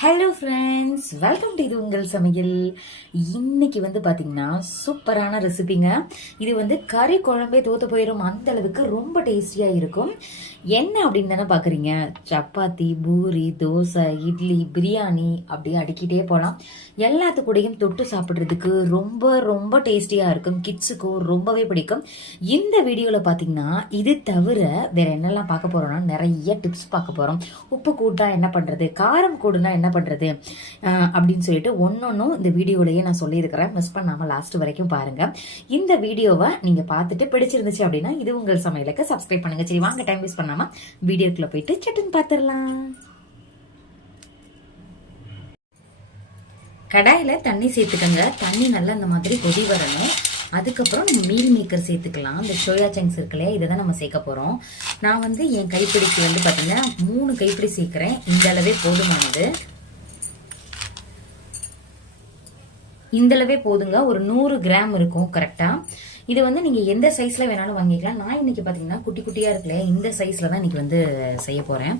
Hello friends, welcome to இது உங்கள் சமையல். இன்னைக்கு பார்த்தீங்கன்னா சூப்பரான ரெசிபிங்க. இது கறி குழம்பே தோத்து போயிடும், அந்த அளவுக்கு ரொம்ப டேஸ்டியாக இருக்கும். என்ன அப்படின்னு தானே பார்க்குறீங்க? சப்பாத்தி, பூரி, தோசை, இட்லி, பிரியாணி அப்படியே அடிக்கிட்டே போகலாம். எல்லாத்துக்கூடையும் தொட்டு சாப்பிட்றதுக்கு ரொம்ப ரொம்ப டேஸ்டியாக இருக்கும். கிட்ஸுக்கும் ரொம்பவே பிடிக்கும். இந்த வீடியோவில் பார்த்தீங்கன்னா இது தவிர வேற என்னெல்லாம் பார்க்க போகிறோம்னா நிறைய டிப்ஸ் பார்க்க போகிறோம். உப்பு கூட்டா என்ன பண்ணுறது, காரம் கூடுனா என்ன பண்றது அப்படின்னு சொல்லிட்டு ஒன்னொன்னும் இந்த வீடியோலயே நான் சொல்லியிருக்கிறேன். மிஸ் பண்ணாம லாஸ்ட் வரைக்கும் பாருங்க. இந்த வீடியோவை நீங்க பார்த்துட்டு பிடிச்சிருந்துச்சு அப்படின்னா இது உங்கள் சமையலுக்கு சப்ஸ்கிரைப் பண்ணுங்க. சரி வாங்க, டைம் வேஸ்ட் பண்ணாம வீடியோக்குள்ள போயிட்டு சட்டுன்னு பார்த்துடலாம். கடாயில தண்ணி சேர்த்துக்கங்க. தண்ணி நல்லா இந்த மாதிரி கொதி வரணும். அதுக்கப்புறம் நம்ம மீல் மேக்கர் சேர்த்துக்கலாம். இந்த சோயா சங்க்ஸ் இருக்குல்லையா, இதை தான் நம்ம சேர்க்க போகிறோம். நான் என் கைப்பிடிக்கு பார்த்தீங்கன்னா 3 கைப்பிடி சேர்க்குறேன். இந்த அளவே போதுமானது. இந்த அளவே போதுங்க. ஒரு 100 கிராம் இருக்கும் கரெக்டாக. இது நீங்கள் எந்த சைஸில் வேணாலும் வாங்கிக்கலாம். நான் இன்னைக்கு பார்த்தீங்கன்னா குட்டி குட்டியாக இருக்குல்லையா, இந்த சைஸில் தான் இன்னைக்கு செய்ய போகிறேன்.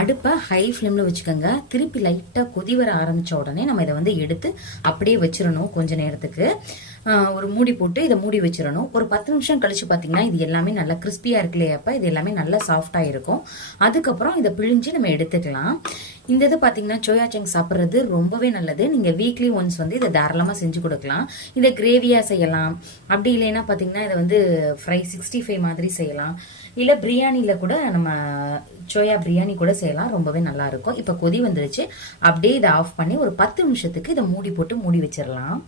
அடுப்பை ஹை ஃப்ளேமில் வச்சுக்கோங்க. திருப்பி லைட்டாக கொதி வர ஆரம்பித்த உடனே நம்ம இதை எடுத்து அப்படியே வச்சிடணும். கொஞ்ச நேரத்துக்கு ஒரு மூடி போட்டு இதை மூடி வச்சிடணும். ஒரு 10 நிமிஷம் கழிச்சு பார்த்தீங்கன்னா இது எல்லாமே நல்லா கிறிஸ்பியாக இருக்கு இல்லையா, அப்போ இது எல்லாமே நல்லா சாஃப்டாக இருக்கும். அதுக்கப்புறம் இதை பிழிஞ்சு நம்ம எடுத்துக்கலாம். இந்த இது பார்த்தீங்கன்னா சோயா சங்க் சாப்பிட்றது ரொம்பவே நல்லது. நீங்கள் வீக்லி ஒன்ஸ் இதை தாராளமாக செஞ்சு கொடுக்கலாம். இதை கிரேவியாக செய்யலாம். அப்படி இல்லைன்னா பார்த்தீங்கன்னா இதை ஃப்ரை 65 மாதிரி செய்யலாம். இல்லை பிரியாணியில் கூட நம்ம சோயா பிரியாணி கூட செய்யலாம். ரொம்பவே நல்லா இருக்கும். இப்போ கொதி வந்துருச்சு. அப்படியே இதை ஆஃப் பண்ணி ஒரு 10 நிமிஷத்துக்கு இதை மூடி போட்டு மூடி வச்சிடலாம்.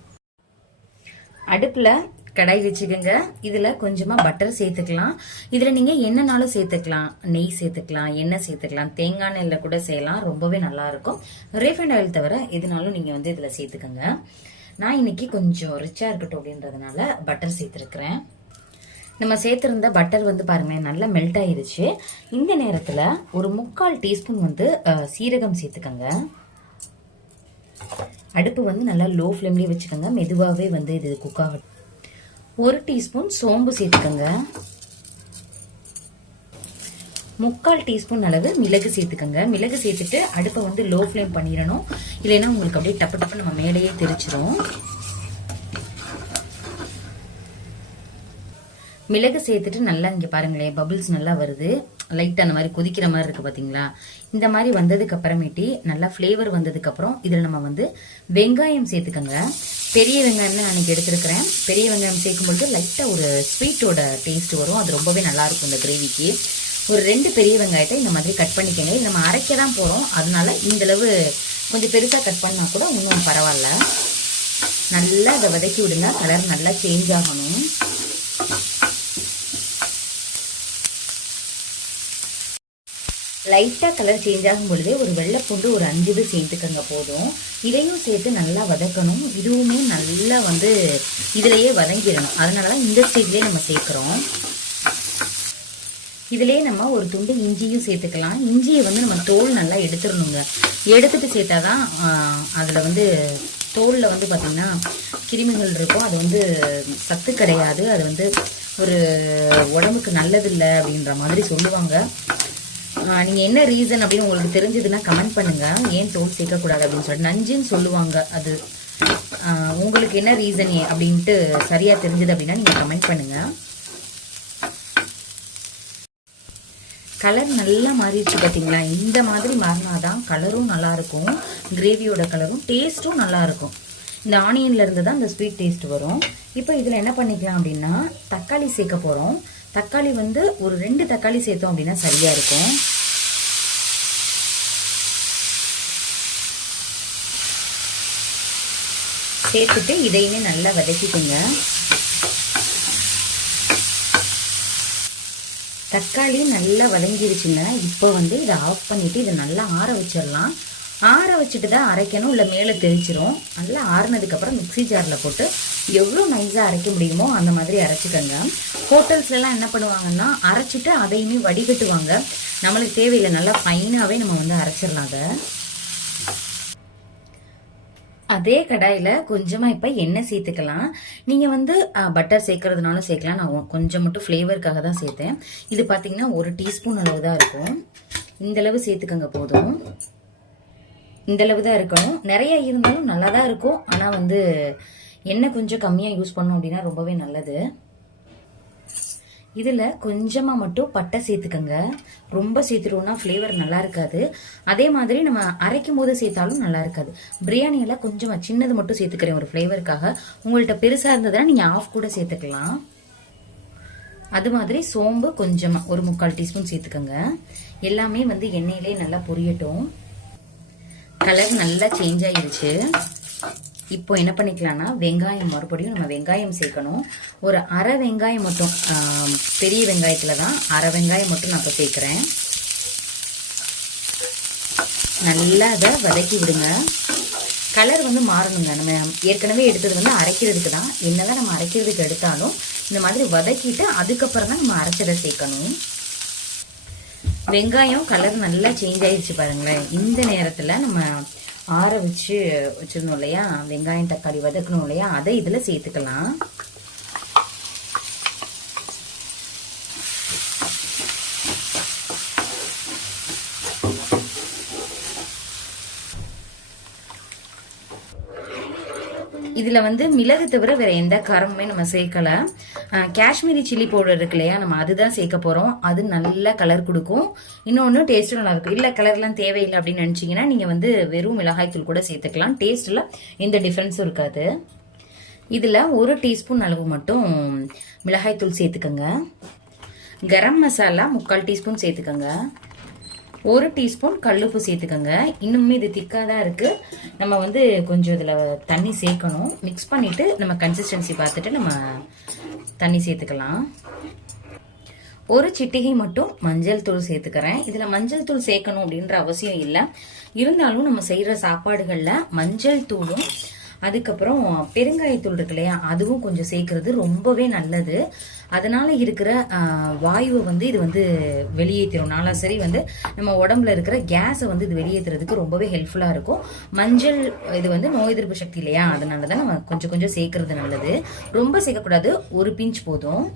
அடுப்புல கடாய் வச்சுக்கோங்க. இதுல கொஞ்சமா பட்டர் சேர்த்துக்கலாம். இதுல நீங்க என்னன்னாலும் சேர்த்துக்கலாம். நெய் சேர்த்துக்கலாம், எண்ணெய் சேர்த்துக்கலாம், தேங்காய் எண்ணெயில கூட செய்யலாம். ரொம்பவே நல்லா இருக்கும். ரீஃபைண்ட் ஆயில் தவிர எதுனாலும் நீங்க இதுல சேர்த்துக்கோங்க. நான் இன்னைக்கு கொஞ்சம் ரிச்சா இருக்கட்டும் அப்படின்றதுனால பட்டர் சேர்த்திருக்கிறேன். நம்ம சேர்த்திருந்த பட்டர் பாருங்களேன் நல்லா மெல்ட் ஆயிருச்சு. இந்த நேரத்துல ஒரு 3/4 டீஸ்பூன் சீரகம் சேர்த்துக்கோங்க. அடுப்பு நல்லா லோ ஃப்ளேம்லேயே வச்சுக்கோங்க. மெதுவாகவே இது குக் ஆகட்டும். 1 டீஸ்பூன் சோம்பு சேர்த்துக்கோங்க. 3/4 டீஸ்பூன் அளவு மிளகு சேர்த்துக்கோங்க. மிளகு சேர்த்துட்டு அடுப்பை லோ ஃப்ளேம் பண்ணிடணும். இல்லைன்னா உங்களுக்கு அப்படியே டப்பு டப்பு நம்ம மேடையே தெரிச்சிரும். மிளகு சேர்த்துட்டு நல்லா இங்கே பாருங்களேன் பபிள்ஸ் நல்லா வருது. லைட்டாக அந்த மாதிரி கொதிக்கிற மாதிரி இருக்கு பார்த்தீங்களா. இந்த மாதிரி வந்ததுக்கு அப்புறமேட்டி நல்லா ஃப்ளேவர் வந்ததுக்கு அப்புறம் இதில் நம்ம வெங்காயம் சேர்த்துக்கோங்க. பெரிய வெங்காயம் தான் நான் எடுத்துருக்கிறேன். பெரிய வெங்காயம் சேர்க்கும்பொழுது லைட்டாக ஒரு ஸ்வீட்டோட டேஸ்ட் வரும். அது ரொம்பவே நல்லா இருக்கும் இந்த கிரேவிக்கு. ஒரு 2 பெரிய வெங்காயத்தை இந்த மாதிரி கட் பண்ணிக்கோங்க. இது நம்ம அரைக்க தான் போகிறோம், அதனால இந்தளவு கொஞ்சம் பெருசாக கட் பண்ணால் கூட இன்னும் பரவாயில்ல. நல்லா அதை வதக்கி விடுங்க. கலர் நல்லா சேஞ்ச் ஆகணும். லைட்டாக கலர் சேஞ்ச் ஆகும் பொழுதே ஒரு வெள்ளைப்பூண்டு ஒரு 5 இது சேர்த்துக்கங்க போதும். இதையும் சேர்த்து நல்லா வதக்கணும். இதுவுமே நல்லா இதுலேயே வதங்கிடணும். அதனால தான் இந்த ஸ்டேஜ்லேயே நம்ம சேர்க்குறோம். இதுலேயே நம்ம ஒரு துண்டு இஞ்சியும் சேர்த்துக்கலாம். இஞ்சியை நம்ம தோல் நல்லா எடுத்துடணுங்க. எடுத்துட்டு சேர்த்தாதான் அதில் தோலில் பார்த்தீங்கன்னா கிருமிகள் இருக்கும். அது சத்து கிடையாது. அது ஒரு உடம்புக்கு நல்லதில்லை அப்படின்ற மாதிரி சொல்லுவாங்க. நீங்கள் என்ன ரீசன் அப்படின்னு உங்களுக்கு தெரிஞ்சதுன்னா கமெண்ட் பண்ணுங்க. ஏன் தோல் சேர்க்கக்கூடாது அப்படின்னு சொல்லிட்டு நஞ்சுன்னு சொல்லுவாங்க. அது உங்களுக்கு என்ன ரீசன் அப்படின்ட்டு சரியா தெரிஞ்சது அப்படின்னா நீங்கள் கமெண்ட் பண்ணுங்க. கலர் நல்லா மாறிடுச்சு பார்த்தீங்களா. இந்த மாதிரி மாறினாதான் கலரும் நல்லா இருக்கும், கிரேவியோட கலரும் டேஸ்ட்டும் நல்லா இருக்கும். இந்த ஆனியன்ல இருந்து தான் இந்த ஸ்வீட் டேஸ்ட் வரும். இப்போ இதில் என்ன பண்ணிக்கலாம் அப்படின்னா தக்காளி சேர்க்க போகிறோம். தக்காளி ஒரு 2 தக்காளி சேர்த்தோம் அப்படின்னா சரியா இருக்கும். சேர்த்துட்டு இதையுமே நல்லா வதக்கிக்கோங்க. தக்காளி நல்லா வதங்கிருச்சுங்க. இப்போ இதை ஆஃப் பண்ணிட்டு இதை நல்லா ஆற வச்சிடலாம். ஆற வச்சுட்டு தான் அரைக்கணும், இல்லை மேலே தெரிச்சிரும். நல்லா ஆறுனதுக்கப்புறம் மிக்ஸி ஜாரில் போட்டு எவ்வளோ நைஸாக அரைக்க முடியுமோ அந்த மாதிரி அரைச்சிக்கோங்க. ஹோட்டல்ஸ்லாம் என்ன பண்ணுவாங்கன்னா அரைச்சிட்டு அதையுமே வடிகட்டுவாங்க. நம்மளுக்கு தேவையில்லை, நல்லா ஃபைனாகவே நம்ம அரைச்சிடலாம். அதே கடாயில் கொஞ்சமாக இப்போ எண்ணெய் சேர்த்துக்கலாம். நீங்கள் பட்டர் சேர்க்கறதுனாலும் சேர்க்கலாம். நான் கொஞ்சம் மட்டும் ஃப்ளேவருக்காக தான் சேர்த்தேன். இது பார்த்தீங்கன்னா 1 டீஸ்பூன் அளவு தான் இருக்கும். இந்த அளவு சேர்த்துக்கங்க போதும். இந்த அளவு தான் இருக்கணும். நிறைய இருந்தாலும் நல்லா தான் இருக்கும். ஆனால் வந்து எண்ணெய் கொஞ்சம் கம்மியாக யூஸ் பண்ணோம் அப்படின்னா ரொம்பவே நல்லது. இதில் கொஞ்சமாக மட்டும் பட்டை சேர்த்துக்கங்க. ரொம்ப சேர்த்துட்டோம்னா ஃப்ளேவர் நல்லா இருக்காது. அதே மாதிரி நம்ம அரைக்கும் போது சேர்த்தாலும் நல்லா இருக்காது. பிரியாணியில் கொஞ்சமாக சின்னது மட்டும் சேர்த்துக்கிறேன் ஒரு ஃப்ளேவருக்காக. உங்கள்கிட்ட பெருசாக இருந்ததுன்னா நீங்கள் ஆஃப் கூட சேர்த்துக்கலாம். அது மாதிரி சோம்பு கொஞ்சமாக ஒரு 3/4 டீஸ்பூன் சேர்த்துக்கோங்க. எல்லாமே வந்து எண்ணெயிலே நல்லா பொரியட்டும். கலர் நல்லா சேஞ்ச் ஆகிடுச்சு. இப்போ என்ன பண்ணிக்கலாம்னா வெங்காயம் மறுபடியும் நம்ம வெங்காயம் சேர்க்கணும். ஒரு அரை வெங்காயம் மட்டும், பெரிய வெங்காயத்தில் தான் அரை வெங்காயம் மட்டும் நான் இப்போ சேர்க்குறேன். நல்லா அதை வதக்கி விடுங்க. கலர் வந்து மாறணுங்க. நம்ம ஏற்கனவே எடுத்தது வந்து அரைக்கிறதுக்கு தான். என்னதான் நம்ம அரைக்கிறதுக்கு எடுத்தாலும் இந்த மாதிரி வதக்கிட்டு அதுக்கப்புறம் தான் நம்ம அரைச்சதை சேர்க்கணும். வெங்காயம் கலர் நல்லா சேஞ்ச் ஆயிடுச்சு பாருங்களேன். இந்த நேரத்தில் நம்ம ஆற வச்சிருந்தோம் இல்லையா, வெங்காயம் தக்காளி வதக்கணும் இல்லையா, அதை இதில் சேர்த்துக்கலாம். இதுல வந்து மிளகு தவிர வேற எந்த காரமுமே நம்ம சேர்க்கல. காஷ்மீரி சில்லி பவுடர் இருக்கு இல்லையா, நம்ம அதுதான் சேர்க்க போறோம். அது நல்ல கலர் கொடுக்கும். இன்னொன்னு டேஸ்ட்டும் நல்லா இருக்கும். இல்ல கலர்லாம் தேவையில்லை அப்படின்னு நினைச்சீங்கன்னா நீங்க வந்து வெறும் மிளகாய் தூள் கூட சேர்த்துக்கலாம். டேஸ்ட்ல எந்த டிஃபரன்ஸும் இருக்காது. இதுல 1 டீஸ்பூன் அளவு மட்டும் மிளகாய் தூள் சேர்த்துக்கங்க. கரம் மசாலா 3/4 டீஸ்பூன் சேர்த்துக்கங்க. 1 டீஸ்பூன் கல்லுப்பு சேர்த்துக்கோங்க. இன்னுமே இது திக்காக தான் இருக்குது. நம்ம வந்து கொஞ்சம் இதில் தண்ணி சேர்க்கணும். மிக்ஸ் பண்ணிவிட்டு நம்ம கன்சிஸ்டன்சி பார்த்துட்டு நம்ம தண்ணி சேர்த்துக்கலாம். 1 சிட்டிகை மட்டும் மஞ்சள் தூள் சேர்த்துக்கிறேன். இதில் மஞ்சள் தூள் சேர்க்கணும் அப்படின்ற அவசியம் இல்லை. இருந்தாலும் நம்ம செய்கிற சாப்பாடுகளில் மஞ்சள் தூளும் அதுக்கப்புறம் பெருங்காயத்தூள் இருக்கு இல்லையா, அதுவும் கொஞ்சம் சேர்க்கறது ரொம்பவே நல்லது. அதனால இருக்கிற வாயுவை வந்து இது வந்து வெளியேற்றிடும். நாளா சரி வந்து நம்ம உடம்புல இருக்கிற கேஸை வந்து இது வெளியேற்றுறதுக்கு ரொம்பவே ஹெல்ப்ஃபுல்லாக இருக்கும். மஞ்சள் இது வந்து நோய் எதிர்ப்பு சக்தி இல்லையா, அதனால தான் நம்ம கொஞ்சம் கொஞ்சம் சேர்க்கறது நல்லது. ரொம்ப சேர்க்கக்கூடாது, 1 பிஞ்ச் போதும்.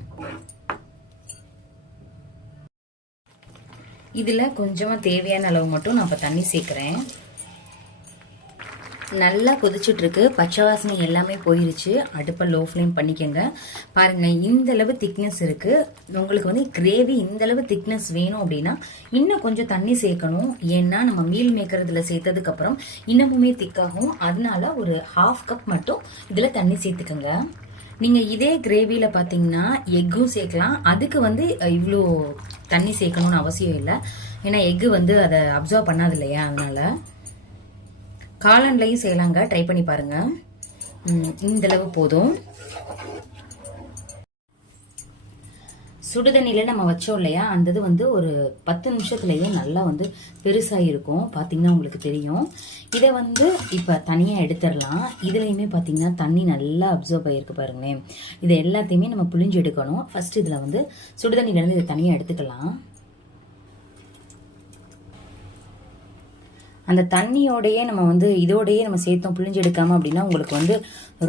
இதில் கொஞ்சமாக தேவையான அளவு மட்டும் நான் இப்போ தண்ணி சேர்க்குறேன். நல்லா கொதிச்சுட்டு இருக்கு. பச்சை வாசனை எல்லாமே போயிருச்சு. அடுப்பை லோ ஃப்ளேம் பண்ணிக்கங்க. பாருங்க, இந்த அளவு திக்னஸ் இருக்கு. உங்களுக்கு வந்து கிரேவி இந்த அளவு திக்னஸ் வேணும் அப்படின்னா இன்னும் கொஞ்சம் தண்ணி சேர்க்கணும். ஏன்னா நம்ம மீல் மேக்கர் இதுல சேர்த்ததுக்கு அப்புறம் இன்னமுமே திக்காகும். அதனால ஒரு 1/2 கப் மட்டும் இதுல தண்ணி சேர்த்துக்கங்க. நீங்க இதே கிரேவியில பாத்தீங்கன்னா எக்கும் சேர்க்கலாம். அதுக்கு வந்து இவ்வளோ தண்ணி சேர்க்கணும்னு அவசியம் இல்லை. ஏன்னா எக்கு வந்து அதை அப்சர்வ் பண்ணாது இல்லையா, அதனால. காளான்லையும் செய்யலாங்க, ட்ரை பண்ணி பாருங்க. இந்த அளவு போதும். சுடுதண்ணில நம்ம வச்சோம் இல்லையா, அந்த இது வந்து ஒரு 10 நிமிஷத்துலயே நல்லா வந்து பெருசாக இருக்கும். பார்த்தீங்கன்னா உங்களுக்கு தெரியும். இதை வந்து இப்போ தனியாக எடுத்துடலாம். இதுலையுமே பார்த்தீங்கன்னா தண்ணி நல்லா அப்சர்வ் ஆகிருக்கு பாருங்களேன். இதை எல்லாத்தையுமே நம்ம புழிஞ்சு எடுக்கணும். ஃபர்ஸ்ட் இதில் வந்து சுடுதண்ணிலேருந்து இதை தனியாக எடுத்துக்கலாம். அந்த தண்ணியோடையே நம்ம வந்து இதோடையே நம்ம சேர்த்தோம் புளிஞ்சு எடுக்காம அப்படின்னா உங்களுக்கு வந்து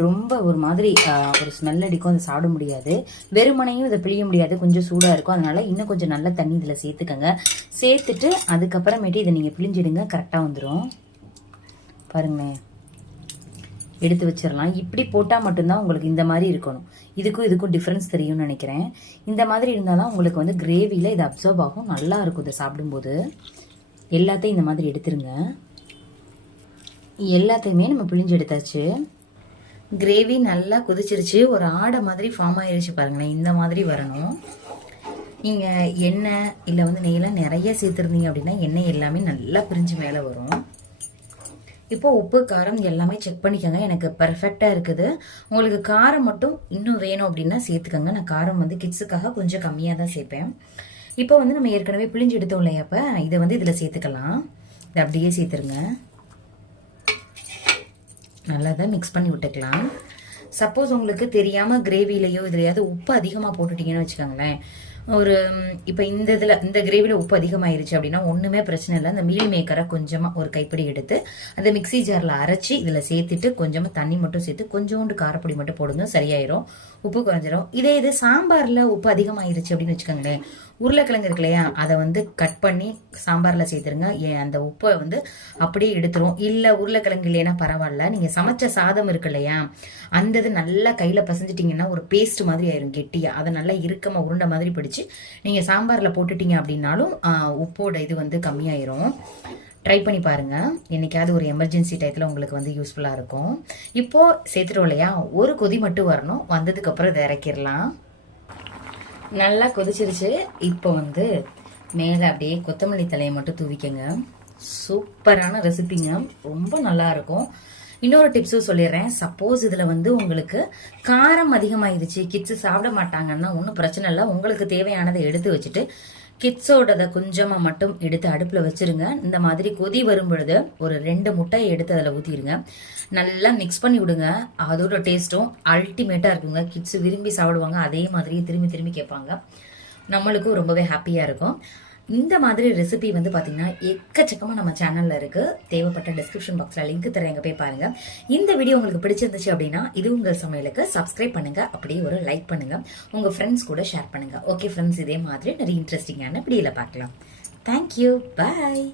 ரொம்ப ஒரு மாதிரி ஒரு ஸ்மெல் அடிக்கும். அதை சாப்பிட முடியாது. வெறுமனையும் இதை பிழிய முடியாது, கொஞ்சம் சூடாக இருக்கும். அதனால இன்னும் கொஞ்சம் நல்ல தண்ணி இதில் சேர்த்துக்கங்க. சேர்த்துட்டு அதுக்கப்புறமேட்டு இதை நீங்கள் பிழிஞ்சிடுங்க, கரெக்டாக வந்துடும். பாருங்களேன், எடுத்து வச்சிடலாம். இப்படி போட்டால் மட்டும்தான் உங்களுக்கு இந்த மாதிரி இருக்கணும். இதுக்கும் டிஃப்ரென்ஸ் தெரியும்னு நினைக்கிறேன். இந்த மாதிரி இருந்தாலும் உங்களுக்கு வந்து கிரேவியில் இது அப்சர்வ் ஆகும். நல்லா இருக்கும் இதை சாப்பிடும்போது. எல்லாத்தையும் இந்த மாதிரி எடுத்துருங்க. எல்லாத்தையுமே நம்ம பிழிஞ்சு எடுத்தாச்சு. கிரேவி நல்லா கொதிச்சிருச்சு. ஒரு ஆடை மாதிரி ஃபார்ம் ஆயிருச்சு பாருங்களேன். இந்த மாதிரி வரணும். நீங்கள் எண்ணெய் இல்லை வந்து நெய்யெல்லாம் நிறைய சேர்த்துருந்தீங்க அப்படின்னா எண்ணெய் எல்லாமே நல்லா பிரிஞ்சு மேலே வரும். இப்போ உப்பு காரம் எல்லாமே செக் பண்ணிக்கோங்க. எனக்கு பர்ஃபெக்டாக இருக்குது. உங்களுக்கு காரம் மட்டும் இன்னும் வேணும் அப்படின்னா சேர்த்துக்கோங்க. நான் காரம் வந்து கிட்ஸுக்காக கொஞ்சம் கம்மியாக தான் சேர்ப்பேன். இப்போ வந்து நம்ம ஏற்கனவே பிழிஞ்சு எடுத்தோம் இல்லையா, அப்போ இதை வந்து இதில் சேர்த்துக்கலாம். இதை அப்படியே சேர்த்துருங்க. நல்லா தான் மிக்ஸ் பண்ணி விட்டுக்கலாம். சப்போஸ் உங்களுக்கு தெரியாமல் கிரேவிலையோ இதுலையாவது உப்பு அதிகமாக போட்டுட்டீங்கன்னு வச்சுக்கோங்களேன். ஒரு இப்போ இந்த கிரேவியில் உப்பு அதிகமாயிருச்சு அப்படின்னா ஒன்றுமே பிரச்சனை இல்லை. அந்த மீல் மேக்கரை கொஞ்சமாக ஒரு கைப்பிடி எடுத்து அந்த மிக்சி ஜாரில் அரைச்சி இதில் சேர்த்துட்டு கொஞ்சமாக தண்ணி மட்டும் சேர்த்து கொஞ்சோண்டு காரப்பொடி மட்டும் போடுங்க, சரியாயிரும். உப்பு குறைஞ்சிரும். இது சாம்பாரில் உப்பு அதிகமாயிருச்சு அப்படின்னு வச்சுக்கோங்களேன். உருளைக்கிழங்கு இருக்கு இல்லையா, அதை வந்து கட் பண்ணி சாம்பாரில் சேர்த்துருங்க. அந்த உப்பை வந்து அப்படியே எடுத்துரும். இல்லை உருளைக்கிழங்கு இல்லைன்னா பரவாயில்ல, நீங்கள் சமைச்ச சாதம் இருக்கு இல்லையா, அந்த இது நல்லா கையில் பசைஞ்சிட்டிங்கன்னா ஒரு பேஸ்ட் மாதிரி ஆயிரும் கெட்டியாக. அதை நல்லா இறுக்கமாக உருண்டை மாதிரி பிடிச்சி நீங்கள் சாம்பாரில் போட்டுட்டீங்க அப்படின்னாலும் உப்போட இது வந்து கம்மியாயிரும். ட்ரை பண்ணி பாருங்க. என்னைக்காவது ஒரு எமர்ஜென்சி டயத்தில் உங்களுக்கு வந்து யூஸ்ஃபுல்லாக இருக்கும். இப்போ சேர்த்துட்டோம் இல்லையா, ஒரு கொதி மட்டும் வரணும். வந்ததுக்கு அப்புறம் இதை இறக்கிடலாம். நல்லா கொதிச்சிருச்சு. இப்போ வந்து மேலே அப்படியே கொத்தமல்லி தலையை மட்டும் தூவிக்கங்க. சூப்பரான ரெசிபிங்க, ரொம்ப நல்லா இருக்கும். இன்னொரு டிப்ஸும் சொல்லிடுறேன். சப்போஸ் இதில் வந்து உங்களுக்கு காரம் அதிகமாகிடுச்சு, கிட்ஸு சாப்பிட மாட்டாங்கன்னா ஒன்றும் பிரச்சனை இல்லை. உங்களுக்கு தேவையானதை எடுத்து வச்சுட்டு கிட்ஸோடதை கொஞ்சமாக மட்டும் எடுத்து அடுப்பில் வச்சிருங்க. இந்த மாதிரி கொதி வரும் பொழுது ஒரு 2 முட்டையை எடுத்து அதில் ஊற்றிடுங்க. நல்லா மிக்ஸ் பண்ணி விடுங்க. அதோட டேஸ்ட்டும் அல்டிமேட்டாக இருக்குங்க. கிட்ஸ் விரும்பி சாப்பிடுவாங்க. அதே மாதிரி திரும்பி திரும்பி கேட்பாங்க. நம்மளுக்கும் ரொம்பவே ஹாப்பியாக இருக்கும். இந்த மாதிரி ரெசிபி வந்து பார்த்தீங்கன்னா எக்கச்சக்கமாக நம்ம சேனலில் இருக்குது. தேவைப்பட்ட டிஸ்கிரிப்ஷன் பாக்ஸில் லிங்க் தரேன், எங்கே போய் பாருங்கள். இந்த வீடியோ உங்களுக்கு பிடிச்சிருந்துச்சு அப்படின்னா இது உங்கள் சமையலுக்கு சப்ஸ்கிரைப் பண்ணுங்கள். அப்படியே ஒரு லைக் பண்ணுங்கள். உங்கள் ஃப்ரெண்ட்ஸ் கூட ஷேர் பண்ணுங்கள். ஓகே ஃப்ரெண்ட்ஸ், இதே மாதிரி நிறைய இன்ட்ரெஸ்டிங்கான வீடியோவில் பார்க்கலாம். தேங்க்யூ, பாய்.